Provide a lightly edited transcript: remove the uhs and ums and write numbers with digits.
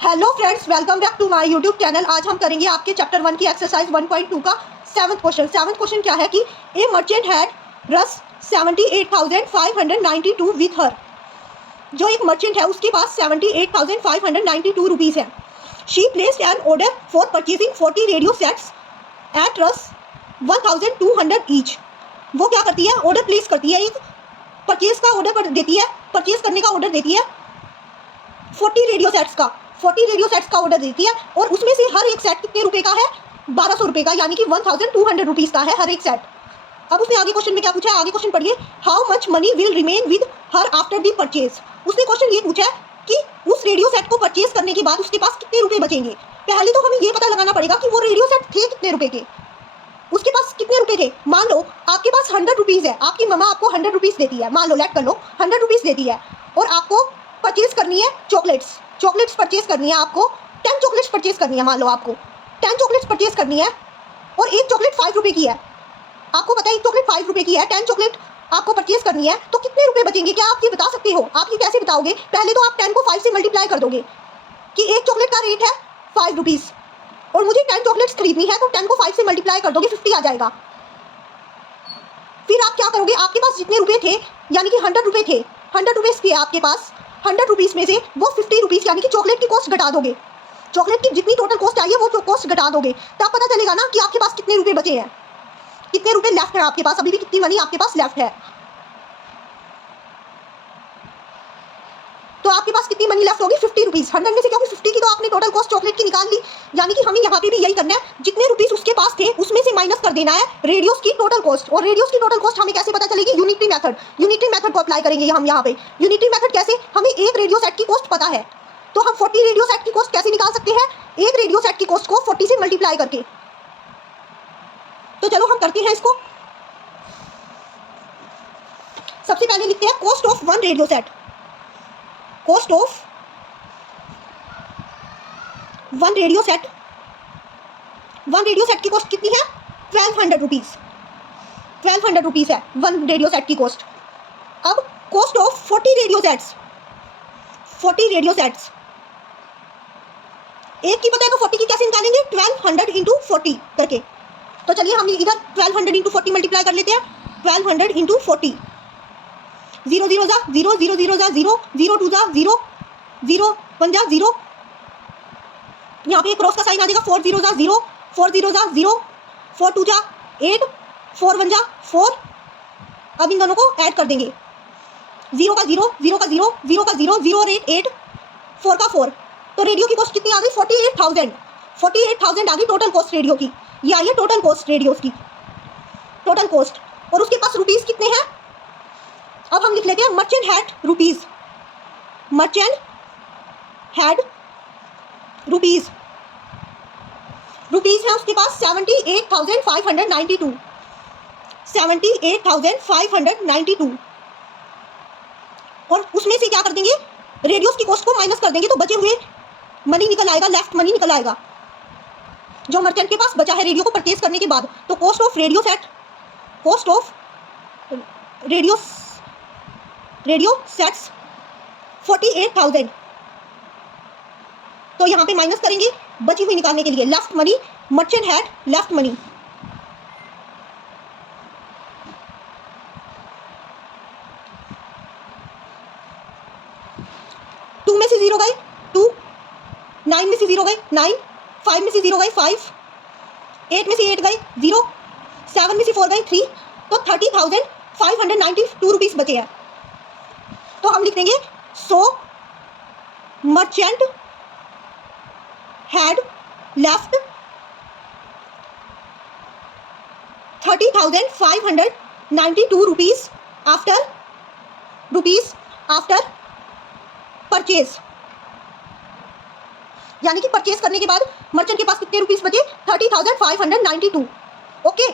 Hello friends, welcome back to my YouTube channel. आज हम करेंगे आपके चैप्टर 1 की एक्सरसाइज 1.2 का सेवंथ क्वेश्चन क्या है कि ए मर्चेंट हैड रस 78,592 विथ हर। जो एक मर्चेंट है उसके पास 78,592 रुपीज़ है। She placed an order for purchasing 40 radio sets at रस 1,200 ईच। वो क्या करती है, ऑर्डर प्लेस करती है, एक परचेज का ऑर्डर देती है, परचेज करने का ऑर्डर देती है 40 रेडियो सेट्स का ऑर्डर देती है और उसमें से हर एक सेट कितने रुपए का है, 1200 रुपए का, यानी कि 1200 रुपीज़ का है हर एक सेट। अब उसने आगे क्वेश्चन में क्या पूछा है, आगे क्वेश्चन पढ़िए। How much money will remain with her after the purchase. उसने क्वेश्चन ये पूछा है कि उस रेडियो सेट को परचेज करने के बाद उसके पास कितने रुपए बचेंगे। पहले तो हमें ये पता लगाना पड़ेगा कि वो रेडियो सेट थे कितने रुपए के, उसके पास कितने रुपए थे। मान लो आपके पास 100 रुपीज़ है, आपकी मम्मा आपको 100 रुपीज़ देती है, मान लो लेट कर लो 100 रुपीज़ देती है और आपको परचेज करनी है चॉकलेट्स परचेज करनी है, आपको 10 चॉकलेट्स परचेज करनी है। मान लो आपको 10 चॉकलेट्स परचेज करनी है और एक चॉकलेट 5 रुपए की है। आपको पता है एक चॉकलेट 5 रुपए की है, 10 चॉकलेट आपको परचेज करनी है, तो कितने रुपए बचेंगे, क्या आप ये बता सकते हो? आप ये कैसे बताओगे? पहले तो आप 10 को 5 से मल्टीप्लाई कर दोगे कि एक चॉकलेट का रेट है 5 रुपीज़ और मुझे 10 चॉकलेट्स खरीदनी है, तो 10 को 5 से मल्टीप्लाई कर दोगे, 50 आ जाएगा। फिर आप क्या करोगे, आपके पास जितने रुपए थे, यानी कि 100 रुपए थे, 100 रुपीज़ के आपके पास, 100 रुपीज़ में से वो 50 रुपीज़ यानी कि चॉकलेट की कॉस्ट घटा दोगे। चॉकलेट की जितनी टोटल कॉस्ट आई है वो कॉस्ट घटा दोगे, तब पता चलेगा ना कि आपके पास कितने रुपए बचे हैं, कितने रुपए लेफ्ट है आपके पास, अभी भी कितनी मनी आपके पास लेफ्ट है। तो आपके पास कितनी मनी लेफ्ट होगी, 50 रुपीज़। 100 में से क्योंकि 50 की तो आपने टोटल कॉस्ट चॉकलेट की निकाल ली, यानी कि हमें यहाँ पे भी यही करना है, जितने रुपीज़ उसके पास थे उसमें से माइनस कर देना है रेडियोस की टोटल कॉस्ट। और रेडियोस की टोटल कॉस्ट हमें कैसे पता चलेगी? यूनिटरी मेथड को अप्लाई करेंगे हम यहाँ पे। यूनिटरी मेथड कैसे? हमें एक रेडियो सेट की कॉस्ट पता है, तो हम 40 रेडियो सेट की कॉस्ट कैसे निकाल सकते हैं? एक रेडियो सेट की कॉस्ट को 40 से मल्टीप्लाई करके। तो चलो हम करते हैं इसको। सबसे पहले लिखते हैं cost of one radio set. Cost of one radio set की कॉस्ट कितनी है? 1200 रुपीज़। 1200 रुपीज़ है वन रेडियो सेट की कॉस्ट। अब cost of 40 radio sets, 40 radio sets, एक की पता है तो 40 की कैसे निकालेंगे? 1200 इंटू 40 करके। तो चलिए हम इधर 1200 इंटू 40 मल्टीप्लाई कर लेते हैं। 1200 इंटू 40, 0 0 जा 0, 0 0 जा 0, 0 2 जा 0, 0 1 जा 0, यहाँ पे क्रॉस का साइन आ जाएगा, 4 0 जा 0, 4 0 जा 0, 4 2 जा 8, 4 1 जा 4। अब इन दोनों को ऐड कर देंगे, 0 का 0, 0 का 0, 0 का 0, 0 और 8, 4 का 4। तो रेडियो की कॉस्ट कितनी आ गई? 48,000। 48,000 आ गई टोटल कॉस्ट रेडियो की। ये आई है टोटल कॉस्ट रेडियोस की, टोटल कॉस्ट। और उसके पास रुपीज़ कितने हैं? अब हम लिख लेते हैं merchant had rupees. Merchant had rupees है उसके पास 78,592, 78,592। और उसमें से क्या कर देंगे, रेडियोस की कॉस्ट को माइनस कर देंगे, तो बचे हुए मनी निकल आएगा, लेफ्ट मनी निकल आएगा जो मर्चेंट के पास बचा है रेडियो को परचेज करने के बाद। तो cost of radio set, cost of radio sets 48,000। तो यहाँ पे माइनस करेंगे बची हुई निकालने के लिए, left money, merchant had left money. टू में से 0 गए 2, 9 में से 0 गए 9, 5 में से 0 गए 5, 8 में से 8 गए 0, 7 में से 4 गए 3। तो 30,592 रुपीज़ बचे हैं। तो हम लिख देंगे so merchant had left 30,592 rupees after purchase. यानी कि परचेज करने के बाद मर्चेंट के पास कितने रुपीज़ बचे? 30,592। ओके।